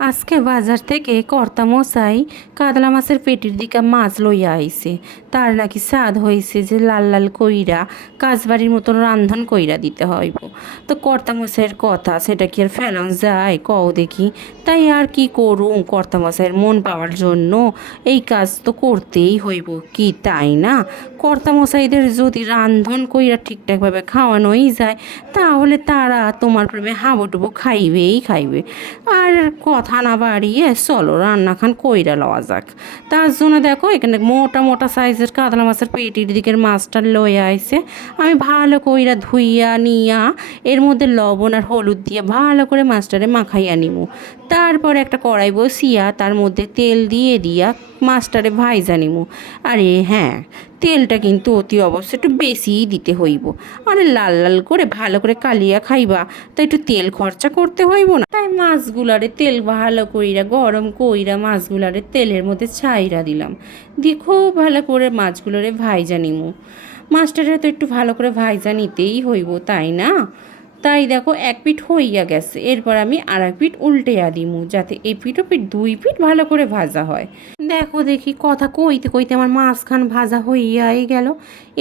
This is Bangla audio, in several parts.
আজকে বাজার থেকে কর্তামশাই কাতলা মাছের পেটির দিকে মাছ লইয়া আইছে। তার নাকি স্বাদ হয়েছে যে লাল লাল কইরা কাজবাড়ির মতন রান্ধন কইরা দিতে হইব। তো কর্তামশাইয়ের কথা সেটা কি আর ফেলন যায় কও দেখি। তাই আর কি করুম, কর্তামশাইয়ের মন পাওয়ার জন্য এই কাজ তো করতেই হইব, কি তাই না? কর্তামশাইদের যদি রান্ধন কইরা ঠিকঠাকভাবে খাওয়ানোই যায় তাহলে তারা তোমার প্রেমে হাবুডুবু খাইবেই খাইবে। আর কথা না বাড়িয়ে চলো রান্নাখান কইরা লওয়া যাক। তার জন্য দেখো এখানে মোটা মোটা সাইজের কাতলা মাছের পেটির দিকের মাছটা লইয়া আইছে। আমি ভালো কইরা ধুইয়া নিয়া এর মধ্যে লবণ আর হলুদ দিয়ে ভালো করে মাছটারে মাখাইয়া নিমু। তারপর একটা কড়াই বসিয়া তার মধ্যে তেল দিয়ে দিয়া মাছটারে ভাইজা নিমু। আরে হ্যাঁ, তেলটা কিন্তু অতি অবশ্যই একটু বেশিই দিতে হইব। আরে লাল লাল করে ভালো করে কালিয়া খাইবা, তো একটু তেল খরচা করতে হইব না? তাই মাছগুলারে তেল ভালো কইরা গরম কইরা মাছগুলারে তেলের মধ্যে ছাইরা দিলাম। দিয়ে খুব ভালো করে মাছগুলোরে ভাইজা নিমু। মাছটারে তো একটু ভালো করে ভাইজা নিতেই হইব, তাই না? তাই দেখো এক পিঠ হইয়া গেছে, এরপর আমি আর এক পিঠ উল্টেয়া দিমু যাতে এই পিঠ ও পিঠ দুই পিঠ ভালো করে ভাজা হয়। দেখো দেখি কথা কইতে কইতে আমার মাঝখান ভাজা হইয়াই গেল।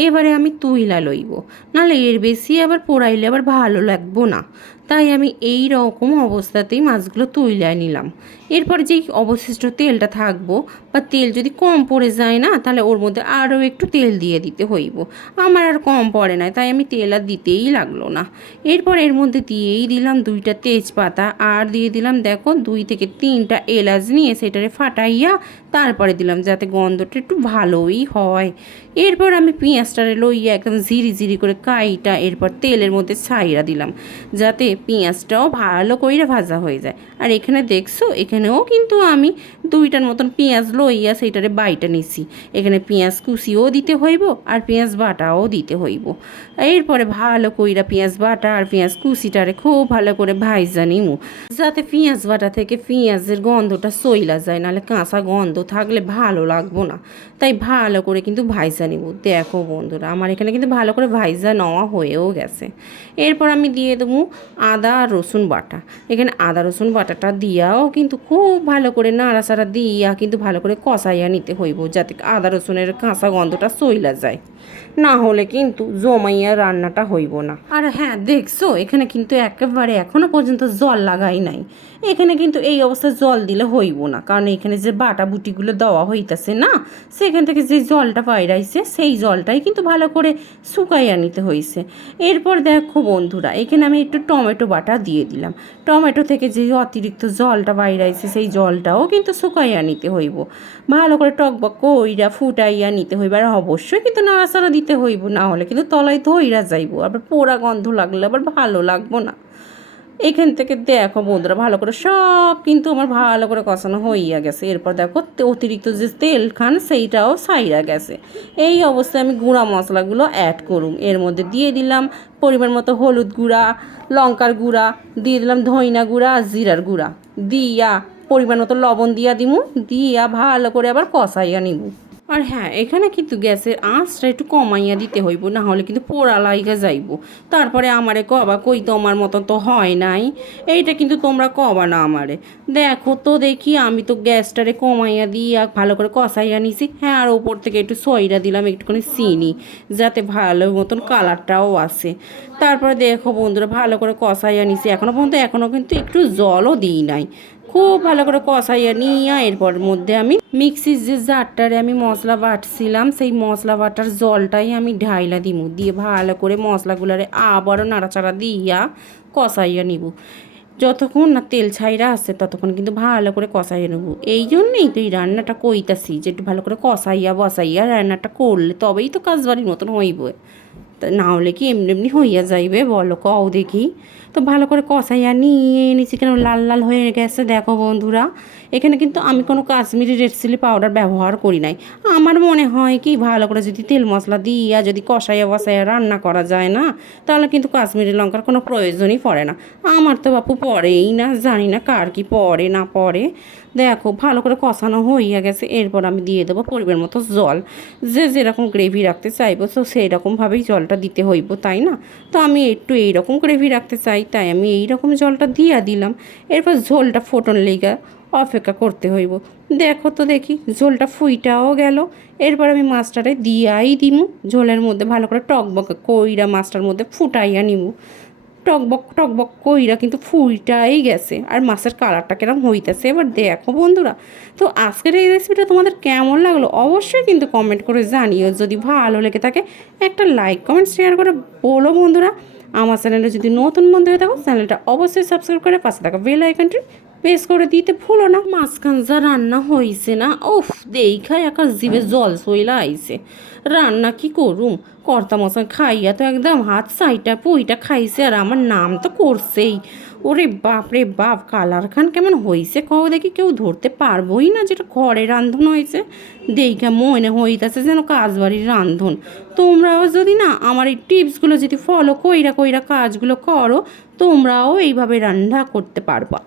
এবারে আমি তুইলা লইব, নাহলে এর বেশি আবার পোড়াইলে আবার ভালো লাগবো না। তাই আমি এই রকম অবস্থাতেই মাছগুলো তুইলা নিলাম। এরপর যেই অবশিষ্ট তেলটা থাকবো বা তেল যদি কম পড়ে যায় না তাহলে ওর মধ্যে আরও একটু তেল দিয়ে দিতে হইব। আমার আর কম পড়ে নাই তাই আমি তেল আর দিতেই লাগলো না। এরপর এর মধ্যে দিয়েই দিলাম দুইটা তেজপাতা আর দিয়ে দিলাম দেখো 2 থেকে 3টা এলাচ নিয়ে সেটারে ফাটাইয়া তারপরে দিলাম যাতে গন্ধটা একটু ভালোই হয়। এরপর আমি পেঁয়াজটারে লইয়া একদম ঝিরি ঝিরি করে কাইটা এরপর তেলের মধ্যে ছাইরা দিলাম যাতে পেঁয়াজটাও ভালো করে ভাজা হয়ে যায়। আর এখানে দেখছো এখানেও কিন্তু আমি 2টার মতন পেঁয়াজ লইয়া সেইটারে বাইটা নিছি। এখানে পেঁয়াজ কুচিও দিতে হইব আর পেঁয়াজ বাটাও দিতে হইব। এরপরে ভালো কইরা পেঁয়াজ বাটা আর পেঁয়াজ কুচিটারে খুব ভালো করে ভাইজা নিমু যাতে পেঁয়াজ বাটা থেকে পেঁয়াজের গন্ধটা চইলা যায়, নাহলে কাঁচা গন্ধ থাকলে ভালো লাগবো না। তাই ভালো করে কিন্তু ভাইজা নিব। দেখো বন্ধুরা আমার এখানে কিন্তু ভালো করে ভাইজা নেওয়া হয়েও গেছে। এরপর আমি দিয়ে দেবো আদা আর রসুন বাটা। এখানে আদা রসুন বাটাটা দিয়াও কিন্তু খুব ভালো করে নাড়াচাড়া দিয়া কিন্তু ভালো করে কষাইয়া নিতে হইব যাতে আদা রসুনের কাঁচা গন্ধটা চইলা যায়, না হলে কিন্তু জমাইয়া রান্নাটা হইব না। আর হ্যাঁ দেখছো এখানে কিন্তু একেবারে এখনো পর্যন্ত জল লাগাই নাই। এখানে কিন্তু এই অবস্থায় জল দিলে হইব না, কারণ এখানে যে বাটা বুটিগুলো দেওয়া হইতাছে না সেখান থেকে যে জলটা বাইরাইছে সেই জলটাই কিন্তু ভালো করে শুকাইয়া নিতে হইছে। এরপর দেখো বন্ধুরা এখানে আমি একটু টমেটো বাটা দিয়ে দিলাম। টমেটো থেকে যে অতিরিক্ত জলটা বাইরাইছে সেই জলটাও কিন্তু শুকাইয়া নিতে হইব। ভালো করে টকবক কইরা ফুটাইয়া নিতে হইব। আর অবশ্যই কিন্তু নাড়াচাড়া দিতে হইব, না হলে কিন্তু তলায় ধইরা যাইব, আবার পোড়া গন্ধ লাগলে আবার ভালো লাগবো না। এখান থেকে দেখো বন্ধুরা ভালো করে সব কিন্তু আমার ভালো করে কষানো হইয়া গেছে। এরপর দেখো অতিরিক্ত যে তেল খান সেইটাও সাইরা গেছে। এই অবস্থায় আমি গুঁড়া মশলাগুলো অ্যাড করুম। এর মধ্যে দিয়ে দিলাম পরিমাণ মতো হলুদ গুঁড়া, লঙ্কার গুঁড়া, দিয়ে দিলাম ধইনা গুঁড়া আর জিরার গুঁড়া, দিয়া পরিমাণ মতো লবণ দিয়া দিমু, দিয়া ভালো করে আবার কষাইয়া নিবু। আর হ্যাঁ এখানে কিন্তু গ্যাসের আঁচটা একটু কমাইয়া দিতে হইব, না হলে কিন্তু পোড়া লাইগা যাইব। তারপরে আমারে কবা কই তোমার মতন তো হয় নাই, এইটা কিন্তু তোমরা কবা না আমারে। দেখো তো দেখি আমি তো গ্যাসটারে কমাইয়া দিয়া ভালো করে কষাইয়া নিছি। হ্যাঁ আর ওপর থেকে একটু সইরা দিলাম একটুখানি চিনি যাতে ভালো মতন কালারটাও আসে। তারপরে দেখো বন্ধুরা ভালো করে কষাইয়া নিছি, এখনও কিন্তু একটু জলও দিই নাই। খুব ভালো করে কষাইয়া নিয়ে এরপর মধ্যে আমি মিক্সির যে জারটারে আমি মশলা বাটছিলাম সেই মশলা বাটার জলটাই আমি ঢাইলা দিমু, দিয়ে ভালো করে মশলাগুলারে আবারও নাড়াচাড়া দিয়া কষাইয়া নিব। যতক্ষণ না তেল ছাইরা আসছে ততক্ষণ কিন্তু ভালো করে কষাইয়া নেবো। এই জন্যেই তো এই রান্নাটা কইতাছি যে একটু ভালো করে কষাইয়া বসাইয়া রান্নাটা করলে তবেই তো কাজবাড়ির মতন হইব, তা না হলে কি এমনি এমনি হইয়া যাইবে বলো কও দেখি। তো ভালো করে কষাইয়া নিয়ে নিচে কেন লাল লাল হয়ে গেছে দেখো বন্ধুরা। এখানে কিন্তু আমি কোনো কাশ্মীরি রেড চিলি পাউডার ব্যবহার করি নাই। আমার মনে হয় কি ভালো করে যদি তেল মশলা দিয়া যদি কষাইয়া বসাইয়া রান্না করা যায় না তাহলে কিন্তু কাশ্মীরি লঙ্কার কোনো প্রয়োজনই পড়ে না। আমার তো বাপু পড়েই না, জানি না কার কি পড়ে না পড়ে। দেখো ভালো করে কষানো হইয়া গেছে। এরপর আমি দিয়ে দেবো পরিমাণ মতো জল। যে যেরকম গ্রেভি রাখতে চাইবো তো সেই রকমভাবেই জলটা দিতে হইব, তাই না? তো আমি একটু এইরকম গ্রেভি রাখতে চাই তাই আমি এই রকম জলটা দিয়া দিলাম। এরপর ঝোলটা ফোটন লেগা অপেক্ষা করতে হইব। দেখো তো দেখি ঝোলটা ফুইটাও গেল। এরপর আমি মাছটারে দিয়াই দিমু ঝোলের মধ্যে, ভালো করে টকবক কইরা মাছটার মধ্যে ফুটাইয়া নিমু। টকবক টকবক কইরা কিন্তু ফুইটাই গেছে, আর মাছের কালারটা কেরম হইতেছে এবার দেখো বন্ধুরা। তো আজকের এই রেসিপিটা তোমাদের কেমন লাগলো অবশ্যই কিন্তু কমেন্ট করে জানিও। যদি ভালো লেগে থাকে একটা লাইক কমেন্ট শেয়ার করে বলো বন্ধুরা। আমার চ্যানেলে যদি নতুন বন্ধু হয়ে থাকো চ্যানেলটা অবশ্যই সাবস্ক্রাইব করে পাশে থাকা বেল আইকনটি প্রেস করে দিতে ভুলো না। মাঝখান যা রান্না হয়েছে না, ওফ দেখাই একা জিভে জল চইলা আইছে। রান্না কি করুম, কর্তা মশাই খাইয়া তো একদম হাত সাইটা পুইটা খাইছে, আর আমার নাম তো করছেই। ওরে বাপ রে বাপ, কালার খান কেমন হয়েছে কও দেখি, কেউ ধরতে পারবোই না যেটা ঘরে রান্ধন হয়েছে। দেখা মনে হইতেছে যেন কাজবাড়ির রান্ধন। তোমরাও যদি না আমার এই টিপসগুলো যদি ফলো কইরা কইরা কাজগুলো করো, তোমরাও এইভাবে রান্না করতে পারবা।